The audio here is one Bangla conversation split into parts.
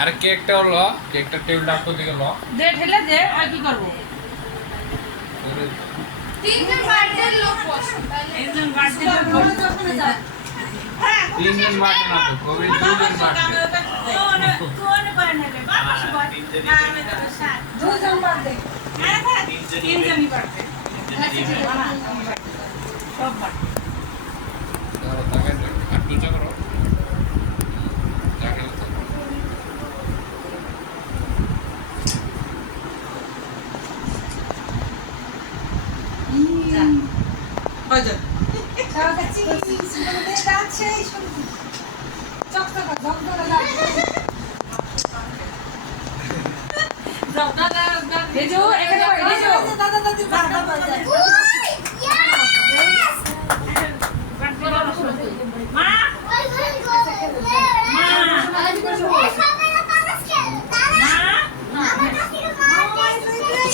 আর কেকটা হলো কেকটা টেবিল ডাক করতে গেল? দে ঠেলে দে আর কি করব? তিনজন বার্থডে লোক বসো। একজন বার্থডে বলে তো ওখানে যা তিনজন বাড়বে না তো কবি দুজন বাড়বে কোনে কোনে বানালে বাবা সবাই না আমি তো সাত দুজন বার্থডে তিনজনই বার্থডে সব বার্থডে ধরো তাকে আর পূজা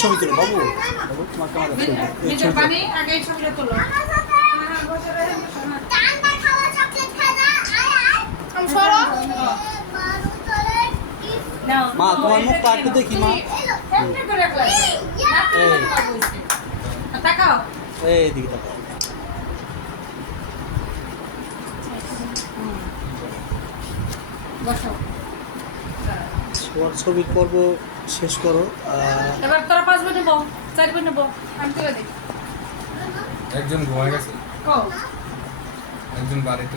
ছবি তুলো বাবু। তোমার ক্যামেরা ছবি। আগে ছবিটা তোলো নাও মা তোমার মুখটা একটু দেখি মা। তাকাও এই দিকে তাকাও। বসো। সবার ছবির পর্ব শেষ করো এবার তোরা পাঁচ বই নেব চার বই নেব আমি তুলে দিই। একজন ঘুমায় গেছে? কো একজন বাড়িতে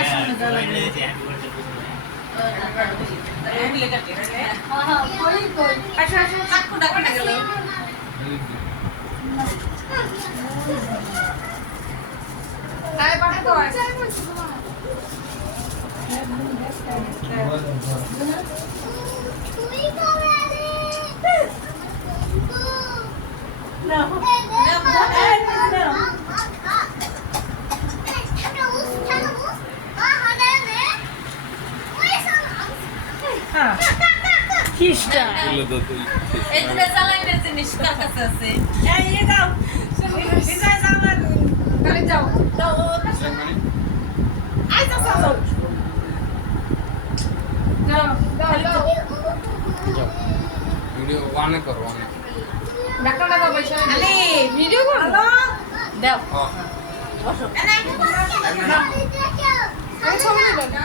আসো আসো আয় পাঠা তো আয় হ্যাঁ খিস্টা তুলে দাও তুই এই দুটো চালাইনের জিনিস কার কাছে আছে এই এই যাও এই যাও যাও খালেদ যাও আই যাও যাও খালেদ যাও ভিডিও ওয়ানে করো ওয়ানে ডাক্তার লাগা বসে আরে ভিডিও করো দাও বসো আমি ছবি তুলো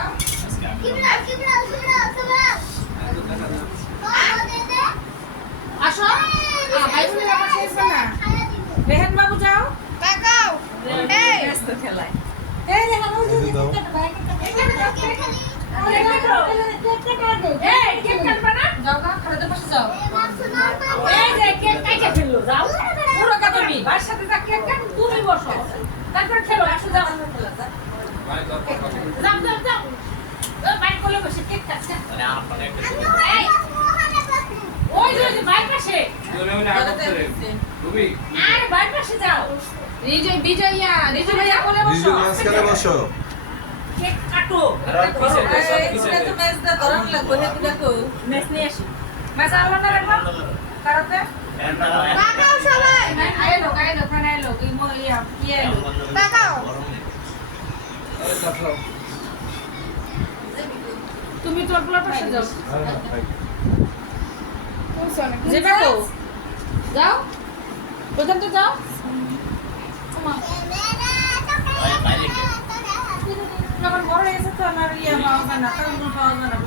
আসো। ভাই বোনের ব্যাপার শেষ না। রেহান বাবু যাও। তাকাও এই। ব্যস্ত খেলায়। এই যে দাও। এই কেক কাটবা না? যাও গা খালেদের পাশে যাও। এই যে কেক কাটে ফেলল যাও। পুরো কাটবি ভাইয়ের সাথে যা কেক কাট তুমি বসো। তারপর খেলো আসো যাও। হবে। যাও যাও যাও। ও বাইক কোলে বসে কেক কাটছে এই ওই যে ওই যে বাইক পাশে দুজনে মিলে আগে করে। তুমি আর বাইক পাশে যাও রিজয় বিজয়া রিজয় ভাইয়া কোলে বসো। নিজে মাঝখানে বসো। কেক কাটো। এটা তো মেজ দা গরম লাগবে হে দেখো মেস নিয়ে আসি। মেস আলো না কারাতে? তাকাও সবাই। আইলো আইলো খানা আইলো কি মো কি আইলো? তাকাও। তুমি তোর পোলা পাশে যাও যেটা তো যাও। ওখান তো যাও? যখন বড় হয়ে তো আমার ইয়ে পাওয়া যায় না কারণ পাওয়া যায় না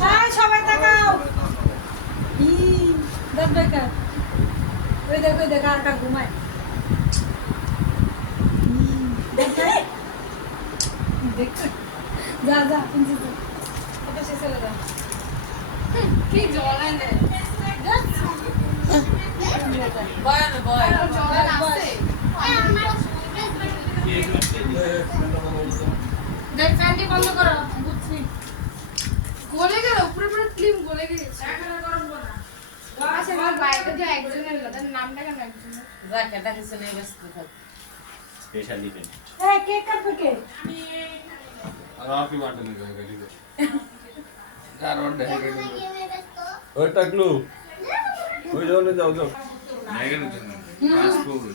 হ্যাঁ সবাই তাকাও দেখ দেখ ওই দেখ ওই দেখ আরটা ঘুমায় দেখ দেখ যা যা পিঞ্জি যা ওটা শেষে লাগা কি জলায় দেখ ফ্যানটি বন্ধ করো গলে গেল উপরে পুরো ক্লিম গলে গেছে এখন আর গরম না আচ্ছা আমার বাইরে যে একজনের তার নামটা কেন একজনের রাখ এটা কিছু নেই ব্যস্ত থাক স্পেশাল ইভেন্ট এই কেক কাটবে কে আর হ্যাপি বার্থডে লিখে গেলি যার বার্থডে হয়ে গেল ওই টাকলু ওই যাও না যাও যাও নাই গেল রাজপুর ওই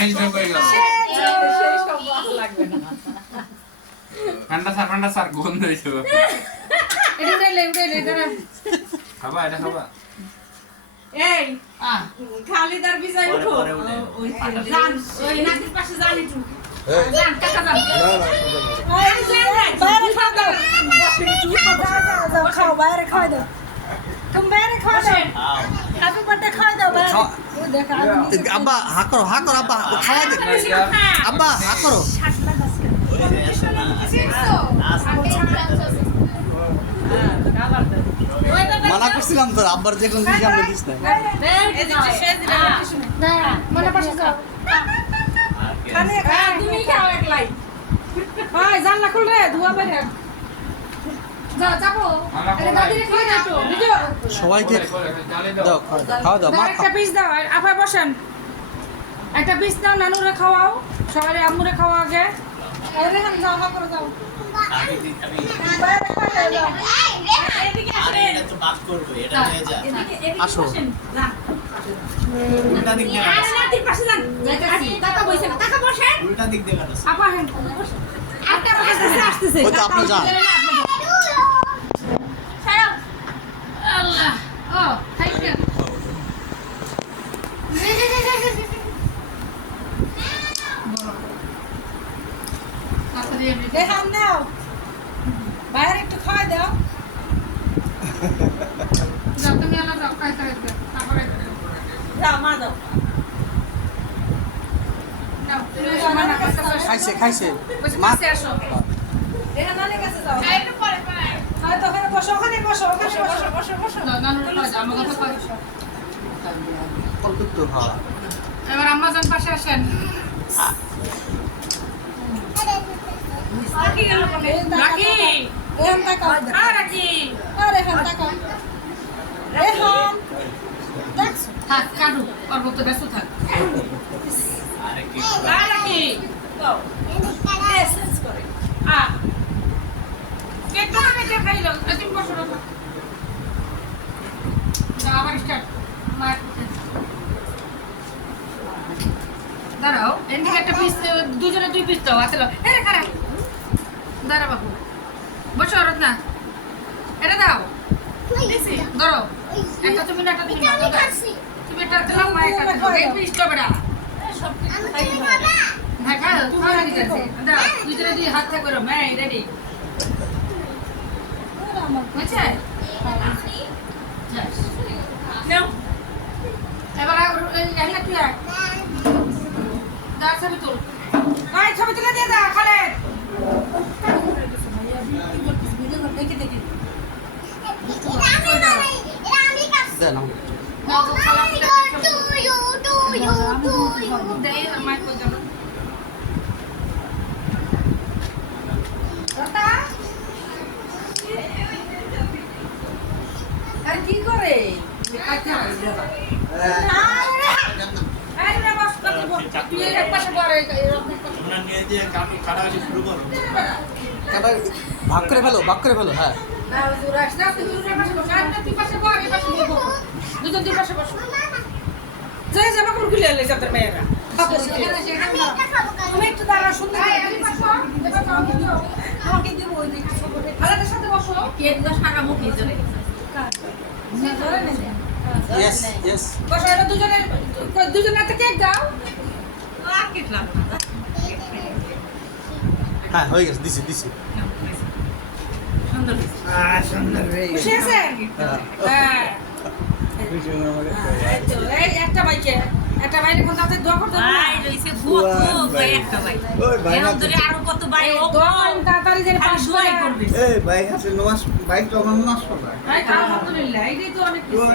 ম্যানেজমেন্ট হয়ে গেল। ঠান্ডা স্যার ঠান্ডা স্যার গন্ধ হয়েছে এটা উঠাইলে উঠাইলে দাঁড়া খাবা এটা খাবা। এই খালিদার বিজয় পরে উঠো। পরে জান ওই নাতির পাশে জান একটু। জান কাকা জান। না না জান। বাইরে খাও দাও। যাও খাও বাইরে খাওয়া দাও। তুমি বাইরে খাওয়া দাও। আব্বা হা করো হা করো আব্বা খাওয়া দে হা করো মানা করছিলাম তো আব্বার যে কোন দিকে আমরা দিস না মনে হ্যাঁ জানলা খুল রে ধোয়া বের হে যাও চাপো আরে দাদিরে খাই দাও তো বুঝো সবাইকে দাও খাওয়া দাও, একটা পিস দাও। আর বসেন। একটা পিস দাও নানুরে খাওয়াও। সবাই আম্মুরে খাওয়া আগে। দি- আমি বাইরে খাওয়া দাও আরে এটা তো বাদ করবে এটা নিয়ে যা আসো। উল্টা দিক দিয়ে আরে কাটাস নাতির পাশে যান টাকা বইছে না টাকা বসেন উল্টা দিক দিয়ে কাটাস আপা হেন একটা আসতেছে আসতেছে ওই তো আপনি যান আল্লাহ ও থ্যাংক ইউ রেহান নাও বাইরে একটু খাওয়া দাও যাও তুমি আলাদা যাও খাইতে খাইতে তারপরে যাও মা দাও যাও তুমি যাও না কাছে আসো খাইছে খাইছে বসে মা কাছে আসো রেহান নানের কাছে যাও একটু পরে পরে হয়তো ওখানে বসো ওখানে বসো ওখানে বসো বসো বসো না নানুর কাছে আমার কথা কই অল্প একটু হ্যাঁ এবার আম্মা যান পাশে আসেন। রাখি রাখি। রেহান তাকাও আ রাখি। আর রেহান তাকাও রেহান থাক কাটু আর তো ব্যস্ত থাক। আরে কি আ রাখি। দাও দাঁড়াও এদিকে একটা পিস দুজনে দুই পিস দাও খারাপ দাঁড়া বাবু বসো রত্না এটা দাও ধরো একটা তুমি না একটা তুমি না দাও, দাও। তুমি একটা দিলাম মা একটা এই পিসটা বেড়া হ্যাঁ খাও ছবি তুল দিয়ে দা খালেদ দেন আমাকে। নাও গো, খালা দেই আমার কই গেল রতা আর কি করে কাটতে হবে এই রে বস কত বস তুই এক পাশে বড় এরকম তোমরা নিয়ে যে কাটি কাটাকাটি শুরু করো কাটা ভাগ করে ফেলো ভাগ করে ফেলো হ্যাঁ যাই জামা কাপড় খুলে এলে যাদের মেয়েরা তুমি একটু আমাকে। ওই যে একটু ছোট করে। আলাদার সাথে বসো কেকটা সারা মুখে চলে গেছে যে। ইয়েস ইয়েস বসো এটা দুজনের দুজনের হাতে কেক দাও। আর কেক লাগবে হ্যাঁ হয়ে গেছে দিছি দিছি। সুন্দর। খুশি আছেন? হ্যাঁ। এই একটা বাইকে একটা বাইরে কোন তাতে দোয়া করতে ভাই রইছে দুয়া খুব একটা ভাই। ওই ভাই এরকম ধরে আরও কত ভাই ও তাড়াতাড়ি যেন পাস দুয়াই করে। করবে। এই বাইক আছে নামাজ বাইক তো আমার নামাজ পড়া। আলহামদুলিল্লাহ এইটাই তো অনেক কিছু।